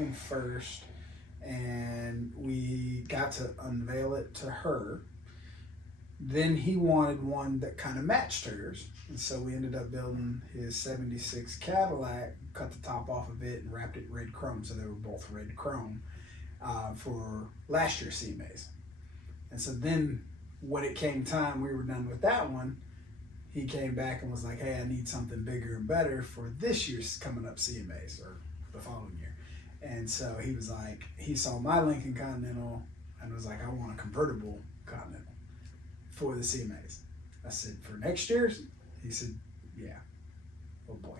one first, and we got to unveil it to her. Then he wanted one that kind of matched hers, and so we ended up building his 76 Cadillac, cut the top off of it, and wrapped it red chrome, so they were both red chrome for last year's CMAs. And so then when it came time, we were done with that one, he came back and was like, hey, I need something bigger and better for this year's coming up CMAs, or the following year. And so he was like, he saw my Lincoln Continental and was like, I want a convertible Continental for the CMAs. I said, for next year's? He said, yeah. Oh boy.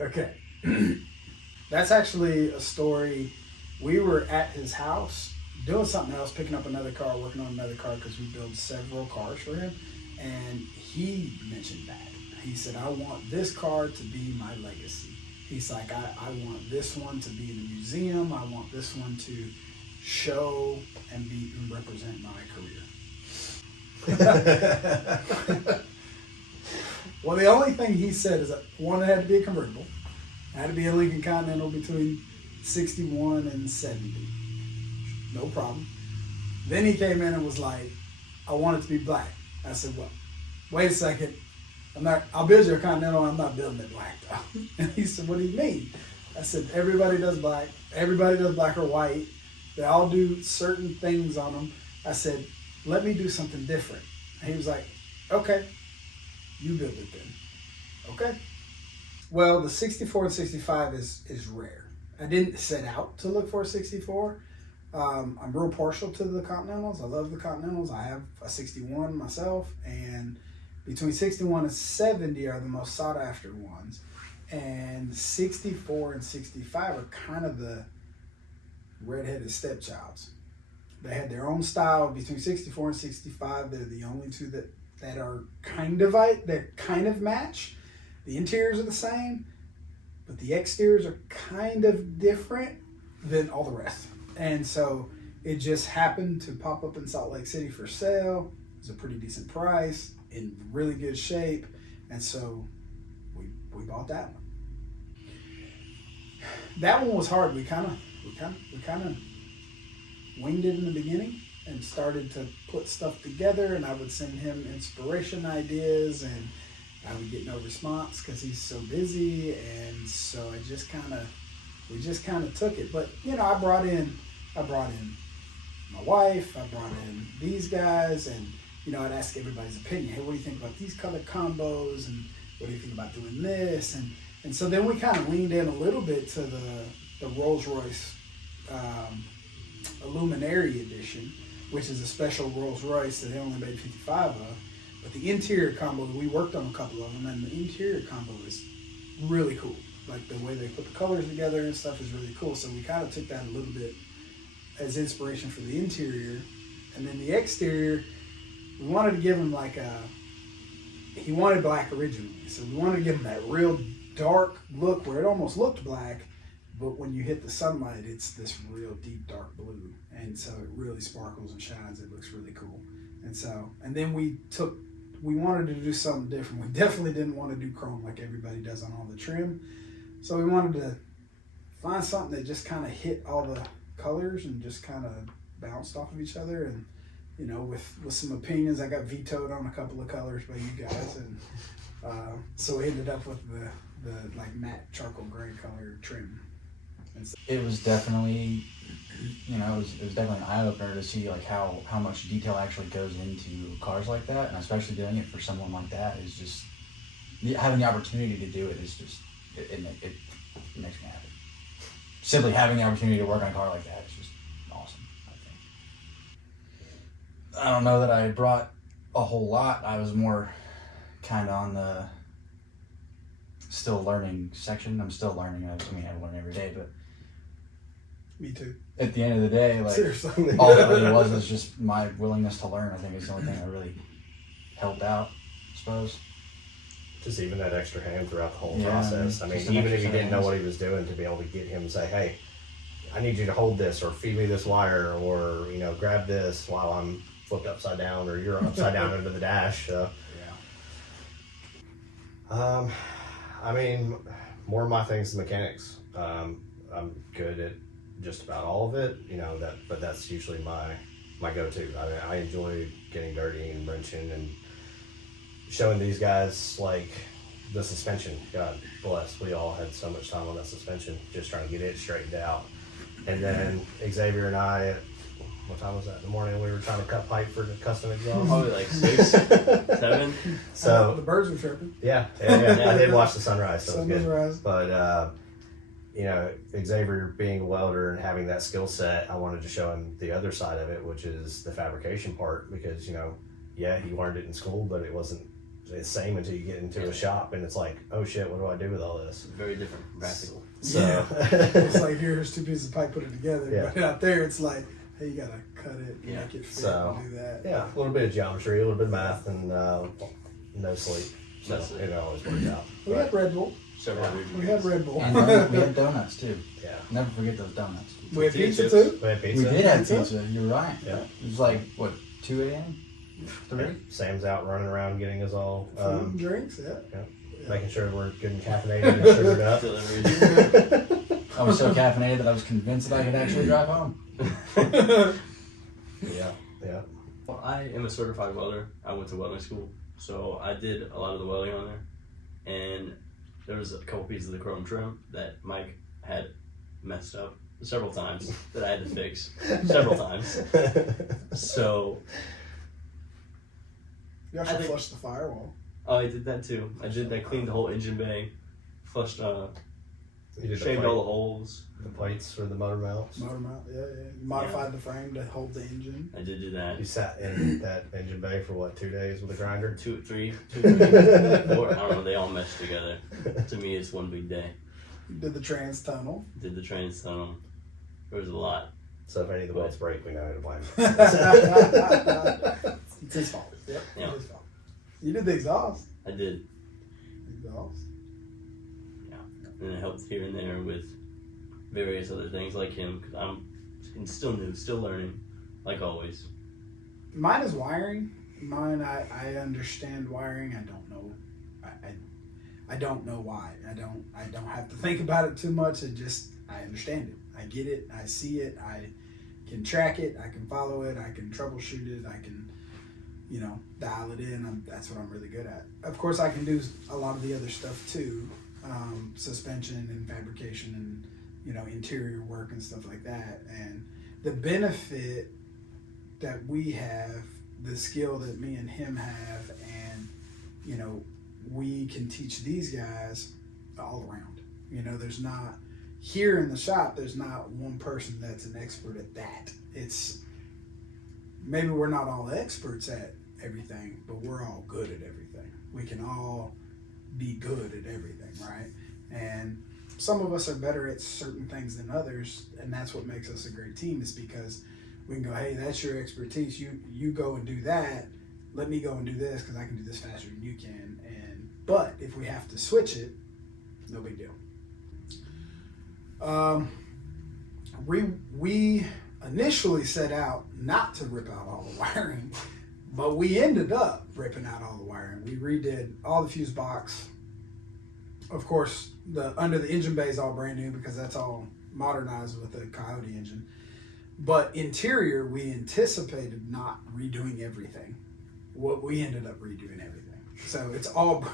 Okay. That's actually a story. We were at his house doing something else, picking up another car, working on another car, because we build several cars for him. And he mentioned that. He said, I want this car to be my legacy. He's like, I want this one to be in the museum. I want this one to show and represent my career. Well, the only thing he said is that one, it had to be a convertible. It had to be a Lincoln Continental between 61 and 70. No problem. Then he came in and was like, I want it to be black. I said, well, wait a second. I'll build you a Continental. I'm not building it black though. And he said, what do you mean? I said, everybody does black. Everybody does black or white. They all do certain things on them. I said, let me do something different. And he was like, okay, you build it then. Okay. Well, the 64 and 65 is rare. I didn't set out to look for a 64. I'm real partial to the Continentals. I love the Continentals. I have a 61 myself, and between 61 and 70 are the most sought after ones. And 64 and 65 are kind of the redheaded stepchilds. They had their own style. Between 64 and 65, they're the only two that are kind of match. The interiors are the same, but the exteriors are kind of different than all the rest. And so it just happened to pop up in Salt Lake City for sale. It was a pretty decent price, in really good shape, and so we bought that one. That one was hard. We kind of winged it in the beginning and started to put stuff together, and I would send him inspiration ideas, and I would get no response because he's so busy, and so we just kind of took it. But I brought in my wife, I brought in these guys, and I'd ask everybody's opinion. Hey, what do you think about these color combos, and what do you think about doing this? And so then we kind of leaned in a little bit to the Rolls Royce Illuminary Edition, which is a special Rolls Royce that they only made 55 of. But the interior combo, we worked on a couple of them, and the interior combo is really cool. Like the way they put the colors together and stuff is really cool. So we kind of took that a little bit as inspiration for the interior. And then the exterior, we wanted to give him he wanted black originally. So we wanted to give him that real dark look where it almost looked black, but when you hit the sunlight, it's this real deep dark blue. And so it really sparkles and shines. It looks really cool. And then we wanted to do something different. We definitely didn't want to do chrome like everybody does on all the trim. So we wanted to find something that just kind of hit all the colors and just kind of bounced off of each other. And with some opinions, I got vetoed on a couple of colors by you guys, and so we ended up with the matte charcoal gray color trim. It was definitely, it was definitely an eye opener to see how much detail actually goes into cars like that, and especially doing it for someone like that is just having the opportunity to do it is just it makes me happy. Simply having the opportunity to work on a car like that is just awesome, I think. I don't know that I brought a whole lot. I was more kind of on the still learning section. I'm still learning. I learn every day, but me too. At the end of the day, seriously, all that really was just my willingness to learn. I think is the only thing that really helped out, I suppose. Just even that extra hand throughout the whole process. I mean, even if he didn't know what he was doing, to be able to get him to say, hey, I need you to hold this, or feed me this wire, or, grab this while I'm flipped upside down, or you're upside down under the dash. I mean, more of my things is mechanics. I'm good just about all of it, but that's usually my go-to. I enjoy getting dirty and wrenching and showing these guys like the suspension. God bless, we all had so much time on that suspension, just trying to get it straightened out. And then Xavier and I, what time was that in the morning? We were trying to cut pipe for the custom exhaust. Probably like 6, 7. So the birds were chirping. yeah. I did watch the sunrise, so it was Sunrise. good. But Xavier being a welder and having that skill set, I wanted to show him the other side of it, which is the fabrication part. Because he learned it in school, but it wasn't the same until you get into a shop, and it's like, oh shit, what do I do with all this? Very different from practical. So It's like, here's 2 pieces of pipe, put it together. Yeah. But out there, it's like, hey, you gotta cut it, Yeah. make it fit, So, and do that. yeah, a little bit of geometry, a little bit of math, and no sleep. So No sleep. it always worked out. We had Red Bull. Several weeks. We had Red Bull. And we had donuts too. Yeah, Never forget those donuts. We had pizza Chips. too. we had pizza. We did have Pizza? pizza. You're right. Yeah. It was like what 2 a.m. 3. Sam's out running around getting us all Food and drinks, yeah. making sure we're good and caffeinated and sugared up. I was so caffeinated that I was convinced that I could actually drive home. Yeah. Well, I am a certified welder. I went to welding school, so I did a lot of the welding on there. And there was a couple pieces of the chrome trim that Mike had messed up several times that I had to fix several times. So You also I think- flushed the firewall. I did that too. I cleaned the whole engine bay, flushed, You did shaved all the holes. the plates for the motor mounts. Motor mount, yeah. You modified the frame to hold the engine. I did do that. You sat in that engine bay for what, 2 days with a grinder? 2, 3, 2, 3, 4. I don't know. They all meshed together. To me, it's one big day. You did the trans tunnel. Did the trains tunnel. There was a lot. So if any of the bolts break, we know who to blame. It's his fault. Yep. Yeah. It's his fault. You did the exhaust. I did, Exhaust. and it helped here and there with various other things like him, because I'm still new, still learning, like always. Mine is wiring. Mine, I understand wiring. I don't know. I don't know why. I don't have to think about it too much. I understand it. I get it. I see it. I can track it. I can follow it. I can troubleshoot it. I can, dial it in. That's what I'm really good at. Of course, I can do a lot of the other stuff too, suspension and fabrication and interior work and stuff like that. And the benefit that we have, the skill that me and him have, and we can teach these guys all around. There's not here in the shop. There's not one person that's an expert at that. It's maybe we're not all experts at everything, but we're all good at everything. We can all be good at everything, right? And some of us are better at certain things than others, and that's what makes us a great team, is because we can go, hey, that's your expertise. You go and do that. Let me go and do this because I can do this faster than you can. But if we have to switch it, no big deal. We initially set out not to rip out all the wiring, but we ended up ripping out all the wiring. We redid all the fuse box. Of course, under the engine bay is all brand new because that's all modernized with the Coyote engine. But interior, we anticipated not redoing everything. What we ended up redoing everything. So it's all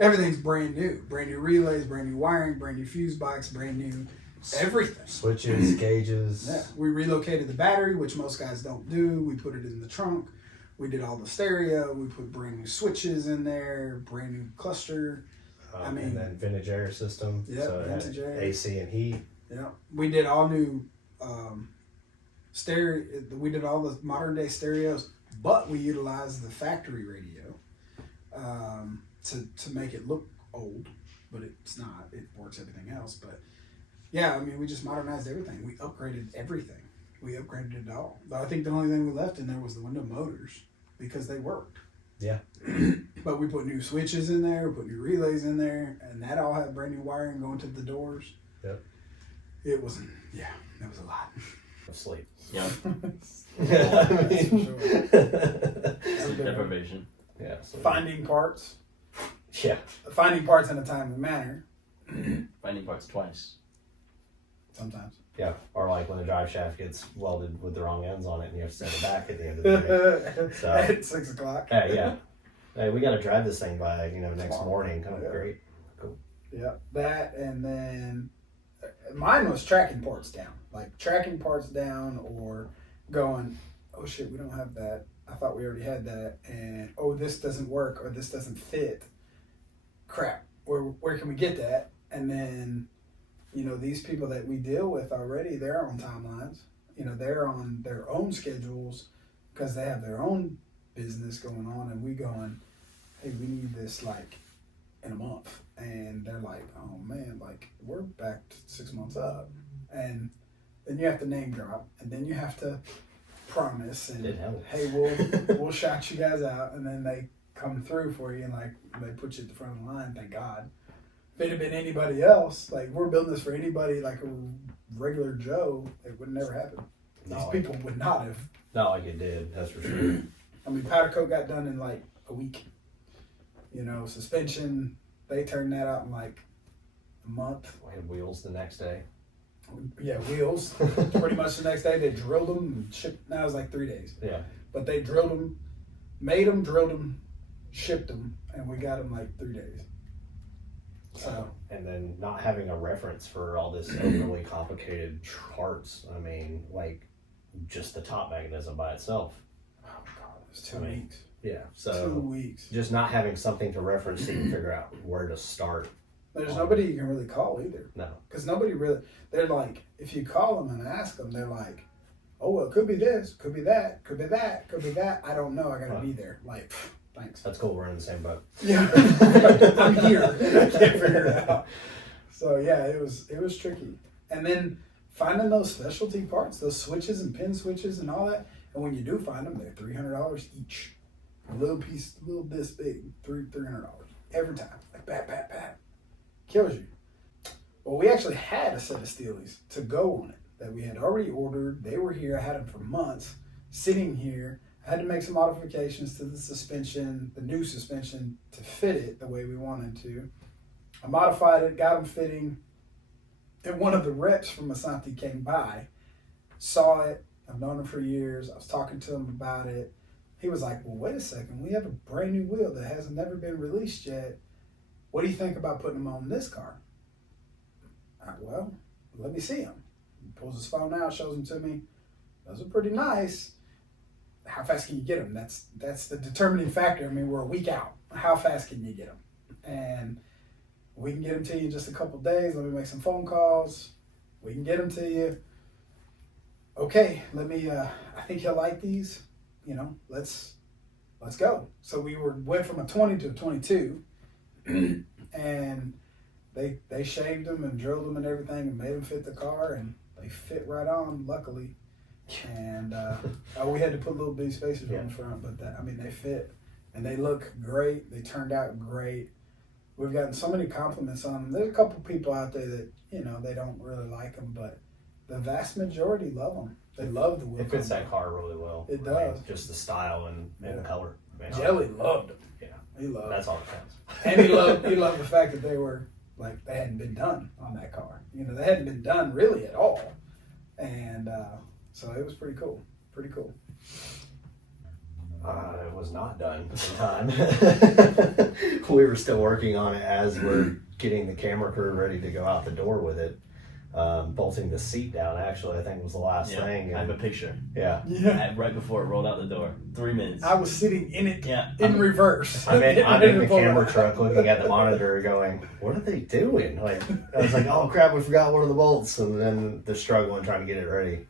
everything's brand new relays, brand new wiring, brand new fuse box, brand new everything. Switches, gauges. Yeah, we relocated the battery, which most guys don't do. We put it in the trunk. We did all the stereo. We put brand new switches in there, brand new cluster. And then vintage air system. Yeah, so it had vintage air. AC and heat. Yeah, we did all new stereo. We did all the modern day stereos, but we utilized the factory radio to make it look old, but it's not. It works everything else. But yeah, we just modernized everything. We upgraded everything. We upgraded it all. But I think the only thing we left in there was the window motors because they worked. Yeah. But we put new switches in there, we put new relays in there, and that all had brand new wiring going to the doors. Yep. It was a lot. Of sleep. Yeah. That's for sure. Deprivation. Yeah. So Finding parts yeah. in a timely manner. Finding parts twice. sometimes. Yeah, or like when the drive shaft gets welded with the wrong ends on it and you have to send it back at the end of the day. So, At 6 o'clock. hey, yeah. Hey, we got to drive this thing by, next morning. Oh, Yeah. great. Cool. Yeah, that, and then mine was tracking parts down. Like tracking parts down or going, oh shit, we don't have that. I thought we already had that. And, oh, this doesn't work or this doesn't fit. Crap, where can we get that? And then, these people that we deal with already, they're on timelines. They're on their own schedules because they have their own business going on, and we going, hey, we need this like in a month. And they're like, oh man, like we're back 6 months up. And then you have to name drop, and then you have to promise, and hey, we'll shout you guys out, and then they come through for you, and like they put you at the front of the line. Thank God. If it had been anybody else, like we're building this for anybody, like a regular Joe, it would never happen. These people would not have. Not like it did, that's for sure. I mean, powder coat got done in like a week. Suspension, they turned that out in like a month. We had wheels the next day. Yeah, wheels. Pretty much the next day they drilled them and shipped. Now it was like 3 days. Yeah. But they drilled them, made them, drilled them, shipped them, and we got them like 3 days. So. And then not having a reference for all this overly complicated parts. I mean, like just the top mechanism by itself. Oh God, it was 2 weeks. Yeah. So 2 weeks. Just not having something to reference so you can figure out where to start. There's nobody you can really call either. No. Because nobody really, they're like, if you call them and ask them, they're like, oh, well, it could be this, could be that, could be that, could be that. I don't know. I got to be there. Like, thanks. That's cool. We're in the same boat. Yeah. I'm here. I can't figure it out. So, yeah, it was tricky. And then finding those specialty parts, those switches and pin switches and all that. And when you do find them, they're $300 each. A little piece, a little this big, $300 every time. Like, bat. Kills you. Well, we actually had a set of Steelies to go on it that we had already ordered. They were here. I had them for months sitting here. I had to make some modifications to the suspension, the new suspension, to fit it the way we wanted to. I modified it, got them fitting. And one of the reps from Asante came by, saw it. I've known him for years. I was talking to him about it. He was like, well, wait a second. We have a brand new wheel that hasn't never been released yet. What do you think about putting them on this car? Well, let me see them. He pulls his phone out, shows them to me. Those are pretty nice. How fast can you get them? That's the determining factor. I mean, we're a week out. How fast can you get them? And we can get them to you in just a couple days. Let me make some phone calls. We can get them to you. Okay, let me. I think he'll like these. Let's go. So we went from a 20 to a 22. And they shaved them and drilled them and everything and made them fit the car, and they fit right on, luckily. And we had to put little bitty spacers on the front, but they fit and they look great. They turned out great. We've gotten so many compliments on them. There's a couple people out there that they don't really like them, but the vast majority love them. They love the wheel. It fits that car really well. It does. Just the style and the color. Man. Jelly loved them. Yeah. He loved them. That's all that counts. And he loved the fact that they were like they hadn't been done on that car. They hadn't been done really at all. And so it was pretty cool. Pretty cool. It was not done in time. We were still working on it as we're getting the camera crew ready to go out the door with it. Bolting the seat down, actually, I think was the last thing. I have a picture. Yeah. Right before it rolled out the door. 3 minutes. I was sitting in it in reverse. I'm in the camera truck looking at the monitor going, what are they doing? Like, I was like, oh crap, we forgot one of the bolts. And then the struggling trying to get it ready.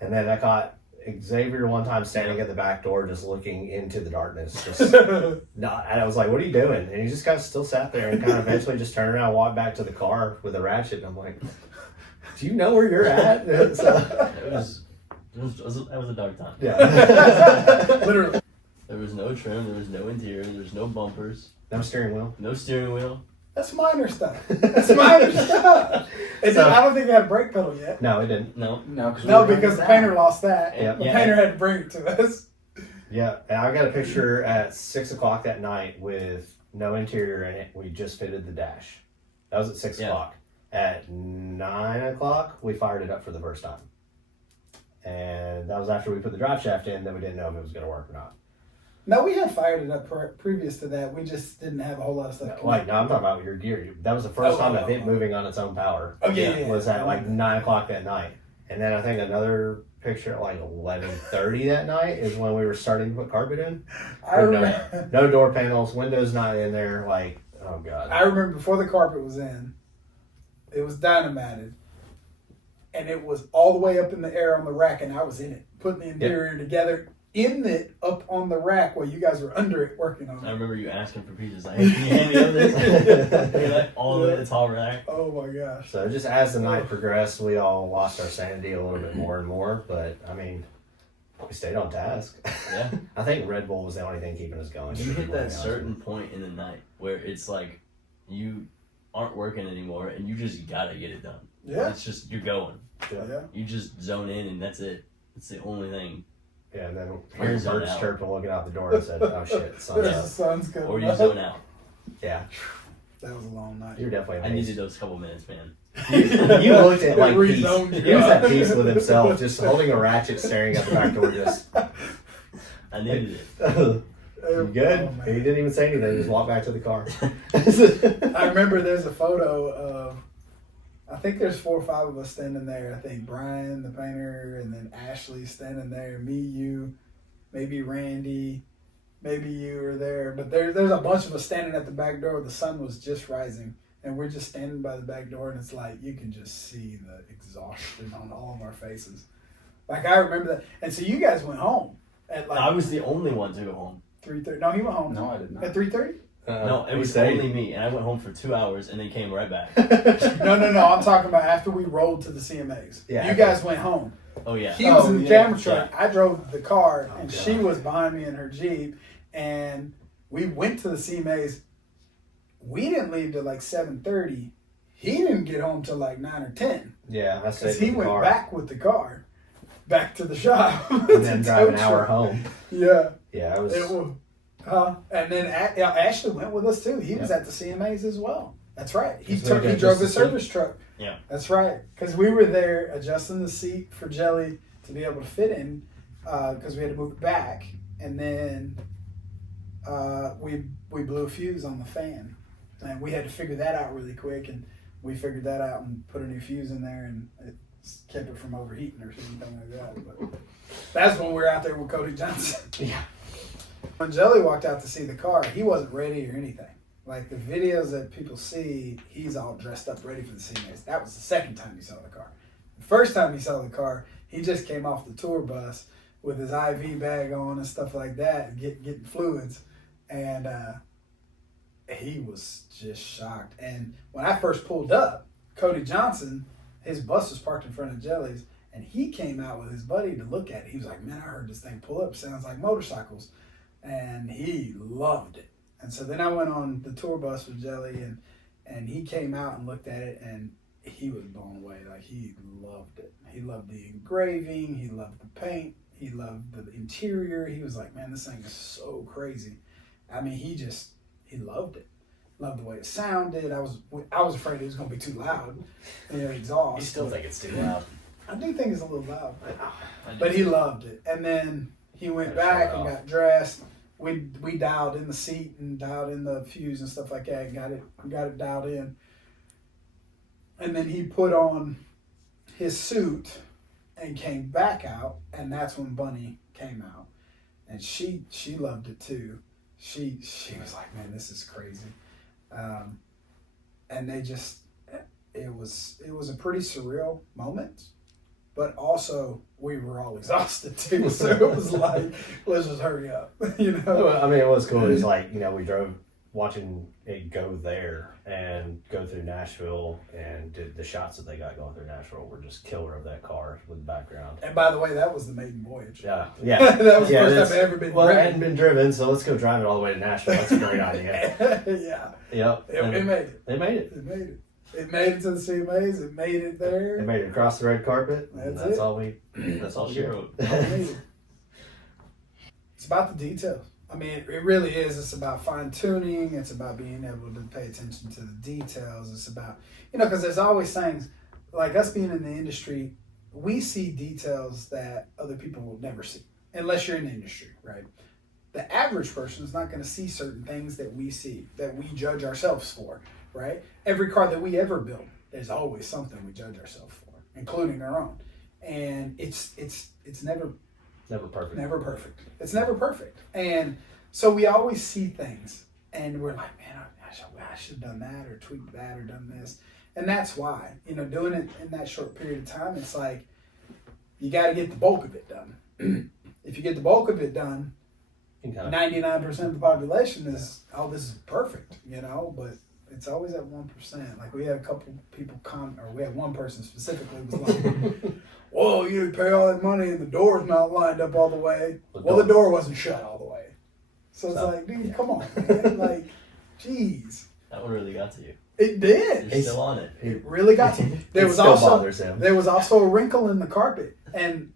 And then I caught Xavier one time standing at the back door just looking into the darkness. And I was like, what are you doing? And he just kind of still sat there and kind of eventually just turned around and walked back to the car with a ratchet. And I'm like, do you know where you're at? That was a dark time. Yeah. Literally. There was no trim, there was no interior, there was no bumpers. No steering wheel. No steering wheel. That's minor stuff. That's minor stuff. I don't think it had a brake pedal yet. No, it didn't. No, because the painter lost that. Yeah. The painter had to bring it to us. Yeah, and I got a picture at 6 o'clock that night with no interior in it. We just fitted the dash. That was at 6 o'clock. At 9 o'clock, we fired it up for the first time. And that was after we put the drive shaft in, then we didn't know if it was going to work or not. No, we had fired it up previous to that. We just didn't have a whole lot of stuff. Like, no, I'm talking about your gear. That was the first time of it moving on its own power. Oh, yeah. Was at like 9 o'clock that night. And then I think another picture at like 11:30 that night is when we were starting to put carpet in. I remember. No door panels, windows not in there. Like, oh God. I remember before the carpet was in, it was dynamited. And it was all the way up in the air on the rack, and I was in it, putting the interior together. In it, up on the rack while you guys were under it working on it. I remember you asking for pizzas. Like, hey, can you hand me over this? Like, all of it, it's all rack. Oh my gosh. So just as the night progressed, we all lost our sanity a little bit more and more. But I mean, we stayed on task. Yeah. I think Red Bull was the only thing keeping us going. You hit that certain point in the night where it's like you aren't working anymore and you just gotta get it done. Yeah. It's just, you're going. Yeah. You just zone in and that's it. It's the only thing. Yeah, and then hearing zone birds out. chirping, looking out the door, and said, "Oh shit, the sun's The out." sun's coming Or you up. zone out. Yeah, That was a long night. you're definitely. I Amazed. needed those couple minutes, man. You looked at like peace. Rezoned He was at peace with himself, just holding a ratchet, staring at the back door. Just, I needed it. you good? Oh, And he didn't even say anything. He just walked back to the car. I remember there's a photo of, I think there's 4 or 5 of us standing there. I think Brian, the painter, and then Ashley standing there. Me, you, maybe Randy, maybe you were there. But there's a bunch of us standing at the back door. The sun was just rising. And we're just standing by the back door. And it's like, you can just see the exhaustion on all of our faces. Like, I remember that. And so you guys went home at like I was the only one to go home. 3:30. No, he went home. No, I did not. At 3:30? No, it we was stayed. only me, and I went home for 2 hours and then came right back. No. I'm talking about after we rolled to the CMAs. Yeah. You guys went home. Oh yeah. He was Oh, in the yeah. camera truck. I drove the car, and God. she was behind me in her Jeep. And we went to the CMAs. We didn't leave till like 7:30. He didn't get home till like 9 or 10 Yeah, I stayed because in he the went car back with the car back to the shop and then to drive an tow hour truck. home. Yeah, Yeah, it was. it was. And then Ashley went with us too. He was at the CMAs as well. That's right. He Because we he did drove just the the service truck. Yeah. That's right. Because we were there adjusting the seat for Jelly to be able to fit in because we had to move it back. And then we blew a fuse on the fan. And we had to figure that out really quick. And we figured that out and put a new fuse in there and it kept it from overheating or something like that. But that's when we were out there with Cody Johnson. Yeah. When Jelly walked out to see the car, he wasn't ready or anything. Like the videos that people see, he's all dressed up, ready for the CMAs. That was the second time he saw the car. The first time he saw the car, he just came off the tour bus with his IV bag on and stuff like that, getting fluids, and he was just shocked. And when I first pulled up, Cody Johnson, his bus was parked in front of Jelly's, and he came out with his buddy to look at it. He was like, "Man, I heard this thing pull up. Sounds like motorcycles." And he loved it. And so then I went on the tour bus with Jelly, and he came out and looked at it, and he was blown away. Like, he loved it. He loved the engraving. He loved the paint. He loved the interior. He was like, "Man, this thing is so crazy." I mean, he loved it. Loved the way it sounded. I was afraid it was going to be too loud. Exhaust. You still think it's too loud. I do think it's a little loud. I do But he too. loved it. And then he went Gotta show back it and off. got dressed. We dialed in the seat and dialed in the fuse and stuff like that. And got it dialed in. And then he put on his suit and came back out. And that's when Bunny came out. And she loved it too. She was like, "Man, this is crazy." And it was a pretty surreal moment. But also, we were all exhausted too, so it was like, let's just hurry up, I mean, it was cool. It was like, we drove watching it go there and go through Nashville, and the shots that they got going through Nashville were just killer of that car with the background. And by the way, that was the maiden voyage. Yeah. That was the first that's- time I'd ever been Well, it driven. hadn't been driven, so let's go drive it all the way to Nashville. That's a great idea. Yeah, Yep. it And made it. they made it. It made it. It made it to the CMAs. It made it there. They made it across the red carpet. and That's it. all we. That's all she wrote. It made it. It's about the details. I mean, it really is. It's about fine tuning. It's about being able to pay attention to the details. It's about, because there's always things like us being in the industry, we see details that other people will never see unless you're in the industry, right? The average person is not going to see certain things that we see, that we judge ourselves for, right? Every car that we ever build, there's always something we judge ourselves for, including our own. And it's never perfect. Never perfect. It's never perfect. And so we always see things and we're like, man, I should have done that or tweaked that or done this. And that's why, doing it in that short period of time, it's like, you got to get the bulk of it done. If you get the bulk of it done, 99% of the population is, oh, this is perfect, but it's always at 1%. Like we had a couple people we had one person specifically was like, whoa, you pay all that money and the door's not lined up all the way. The door wasn't shut all the way. So it's like, dude, come on, man. Like, jeez. That one really got to you. It did. You're still on it. It really got to me. There was also a wrinkle in the carpet. And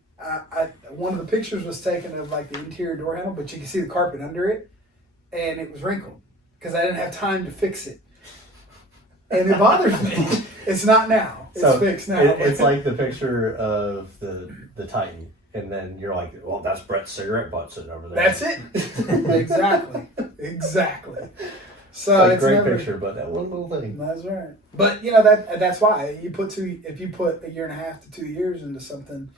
one of the pictures was taken of like the interior door handle, but you can see the carpet under it. And it was wrinkled because I didn't have time to fix it. And it bothers me. It's not now. It's fixed now. It's like the picture of the Titan. And then you're like, well, that's Brett's cigarette butt sitting over there. That's it. Exactly. So it's a great picture, but that one little thing. That's right. But that's why if you put a year and a half to 2 years into something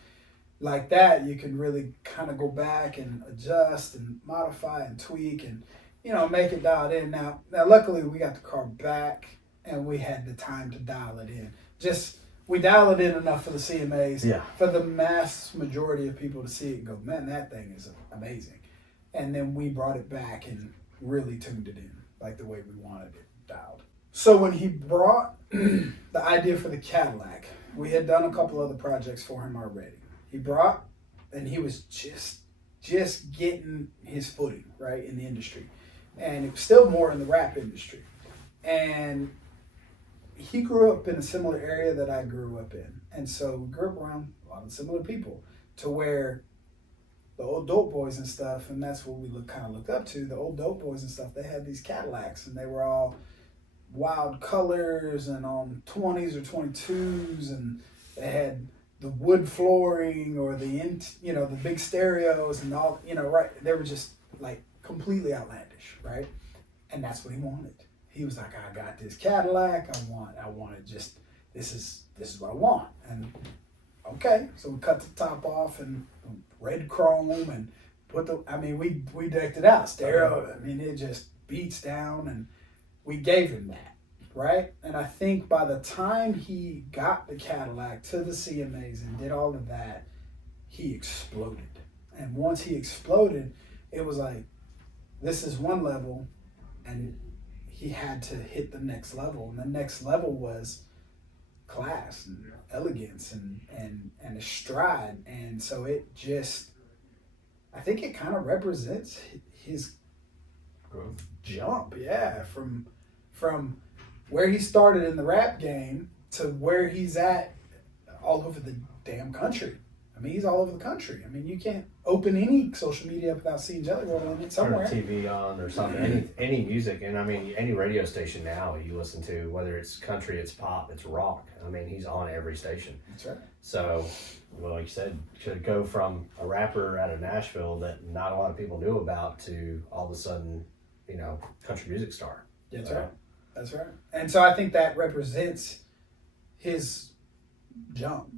like that, you can really kind of go back and adjust and modify and tweak and make it dialed in. Now luckily we got the car back and we had the time to dial it in. We dial it in enough for the CMAs, for the mass majority of people to see it and go, man, that thing is amazing. And then we brought it back and really tuned it in like the way we wanted it dialed. So when he brought the idea for the Cadillac, we had done a couple other projects for him already. He brought, and he was just getting his footing, right, in the industry. And it was still more in the rap industry. And he grew up in a similar area that I grew up in. And so we grew up around a lot of similar people to where the old dope boys and stuff, and that's what we kind of looked up to, the old dope boys and stuff, they had these Cadillacs and they were all wild colors and on 20s or 22s, and they had the wood flooring or the big stereos and all, right, they were just like completely outlandish, right? And that's what he wanted. He was like, I got this Cadillac. I want it just, this is what I want. And okay, so we cut the top off and red chrome and we decked it out. Stereo, it just beats down and we gave him that, right? And I think by the time he got the Cadillac to the CMAs and did all of that, he exploded. And once he exploded, it was like, this is one level and he had to hit the next level, and the next level was class and elegance and a stride. And so it just, I think it kind of represents his growth jump, from where he started in the rap game to where he's at all over the damn country. He's all over the country. You can't open any social media up without seeing Jelly Roll in it somewhere. Turn TV on or something, any music. And any radio station now you listen to, whether it's country, it's pop, it's rock. He's on every station. That's right. So, well, like you said, should go from a rapper out of Nashville that not a lot of people knew about to all of a sudden, country music star. That's right. That's right. And so I think that represents his jump.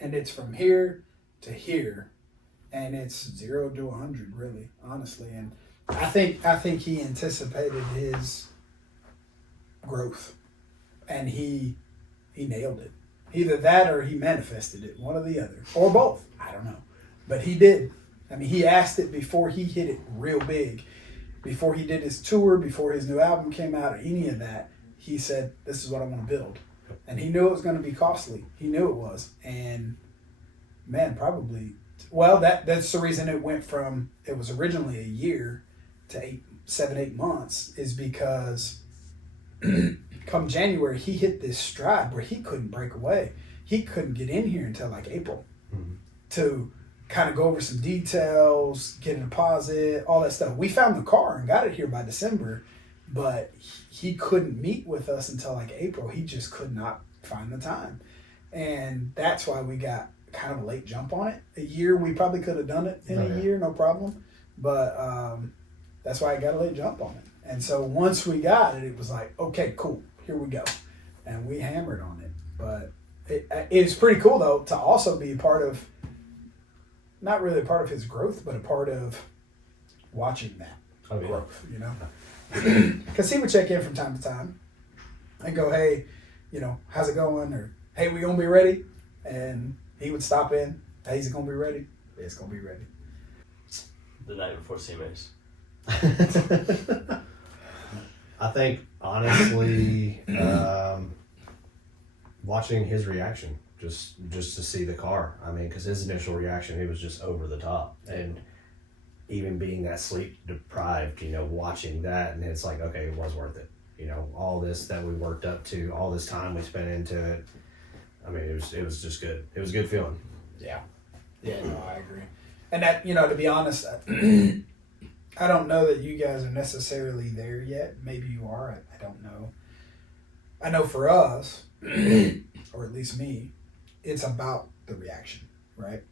And it's from here to here, and it's 0 to 100, really, honestly. And I think he anticipated his growth, and he nailed it. Either that or he manifested it, one or the other, or both. I don't know, but he did. He asked it before he hit it real big, before he did his tour, before his new album came out, or any of that. He said, "This is what I want to build," and he knew it was going to be costly. He knew it was, and man, probably. Well, that's the reason it went from, it was originally a year to 7-8 months, is because come January, he hit this stride where he couldn't break away. He couldn't get in here until like April to kind of go over some details, get a deposit, all that stuff. We found the car and got it here by December, but he couldn't meet with us until like April. He just could not find the time. And that's why we got kind of a late jump on it. A year, we probably could have done it in a year, no problem. But that's why I got a late jump on it. And so once we got it, it was like, okay, cool, here we go. And we hammered on it. But it's pretty cool, though, to also be a part of, not really a part of his growth, but a part of watching that growth, you know? Because he would check in from time to time and go, hey, you know, how's it going? Or, hey, we gonna be ready? And he would stop in. Hey, is it gonna be ready? It's gonna be ready. The night before CMAs. I think, honestly, watching his reaction, just to see the car. I mean, because his initial reaction, he was just over the top. And even being that sleep deprived, you know, watching that, and it's like, okay, it was worth it. You know, all this that we worked up to, all this time we spent into it. I mean, it was just good. It was a good feeling. Yeah. Yeah, no, I agree. And that, you know, to be honest, I don't know that you guys are necessarily there yet. Maybe you are. I don't know. I know for us, or at least me, it's about the reaction, right?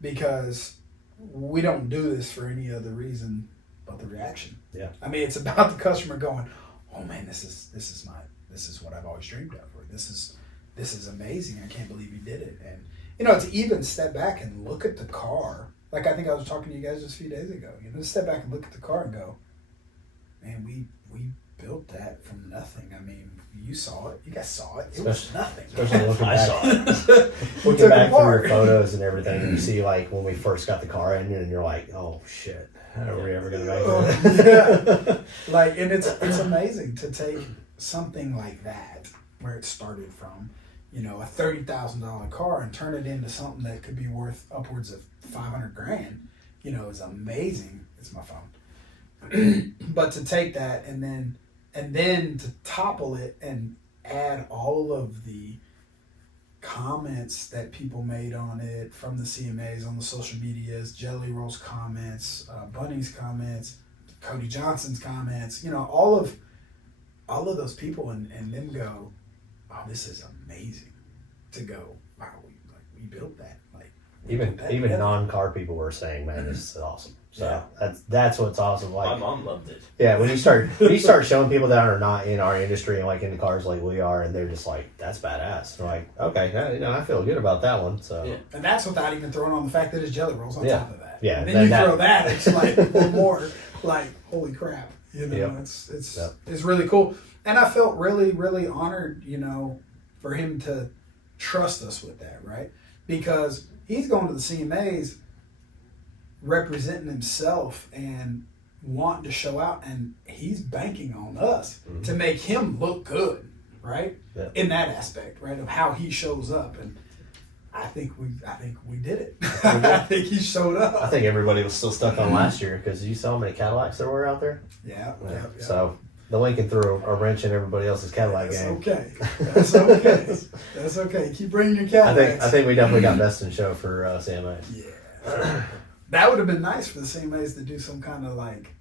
Because we don't do this for any other reason but the reaction. Yeah. I mean, it's about the customer going, oh man, this is what I've always dreamed of, or this is amazing. I can't believe you did it. And you know, to even step back and look at the car, like I think I was talking to you guys just a few days ago, you know, step back and look at the car and go, man, we built that from nothing. I mean, you saw it. You guys saw it. It was nothing. Especially looking I back, saw it. looking back through your photos and everything, and you see like when we first got the car in, and you're like, oh shit, how are we ever gonna make it? Yeah. Like, and it's amazing to take something like that, where it started from, you know, a $30,000 car, and turn it into something that could be worth upwards of $500,000. You know, is amazing. It's my phone. But to take that and then to topple it and add all of the comments that people made on it from the CMAs on the social medias, Jelly Roll's comments, Bunny's comments, Cody Johnson's comments, you know, all of those people and them go, oh, this is amazing. To go, wow, we built that. Like Even non-car people were saying, man, this is awesome. So that's what's awesome. Like, My mom loved it. yeah, when you start showing people that are not in our industry and like into cars like we are, and they're just like, that's badass. They're like, okay, yeah, you know, I feel good about that one. So and that's without even throwing on the fact that it's Jelly Rolls on top of that. Yeah, and then you throw that, it's like one more, like, holy crap. You know, it's really cool. And I felt really, really honored, you know, for him to trust us with that, right? Because he's going to the CMAs representing himself and wanting to show out, and he's banking on us to make him look good, right? Yeah. In that aspect, right, of how he shows up. And I think we did it. I think he showed up. I think everybody was still stuck on last year because you saw how many Cadillacs there were out there. Yeah. So the Lincoln threw a wrench in everybody else's Cadillac game. Okay. That's okay. That's okay. Keep bringing your Cadillacs. I think we definitely got best in show for CMA. Yeah. That would have been nice for the CMAs to do some kind of like,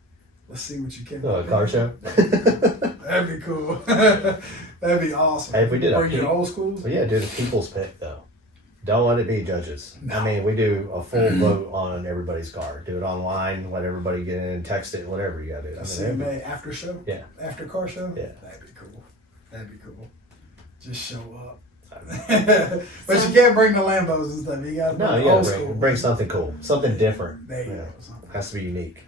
let's see what you can do. A car show? That'd be cool. That'd be awesome. Hey, if we did Bring your old schools. Well, yeah, do the people's pick though. Don't let it be judges. No. I mean, we do a full vote on everybody's car. Do it online. Let everybody get in, text it, whatever you got to do. CMA after show. Yeah. After car show. Yeah. That'd be cool. That'd be cool. Just show up. But you can't bring the Lambos and stuff. You got to bring something cool, something different. There you go. Has to be unique.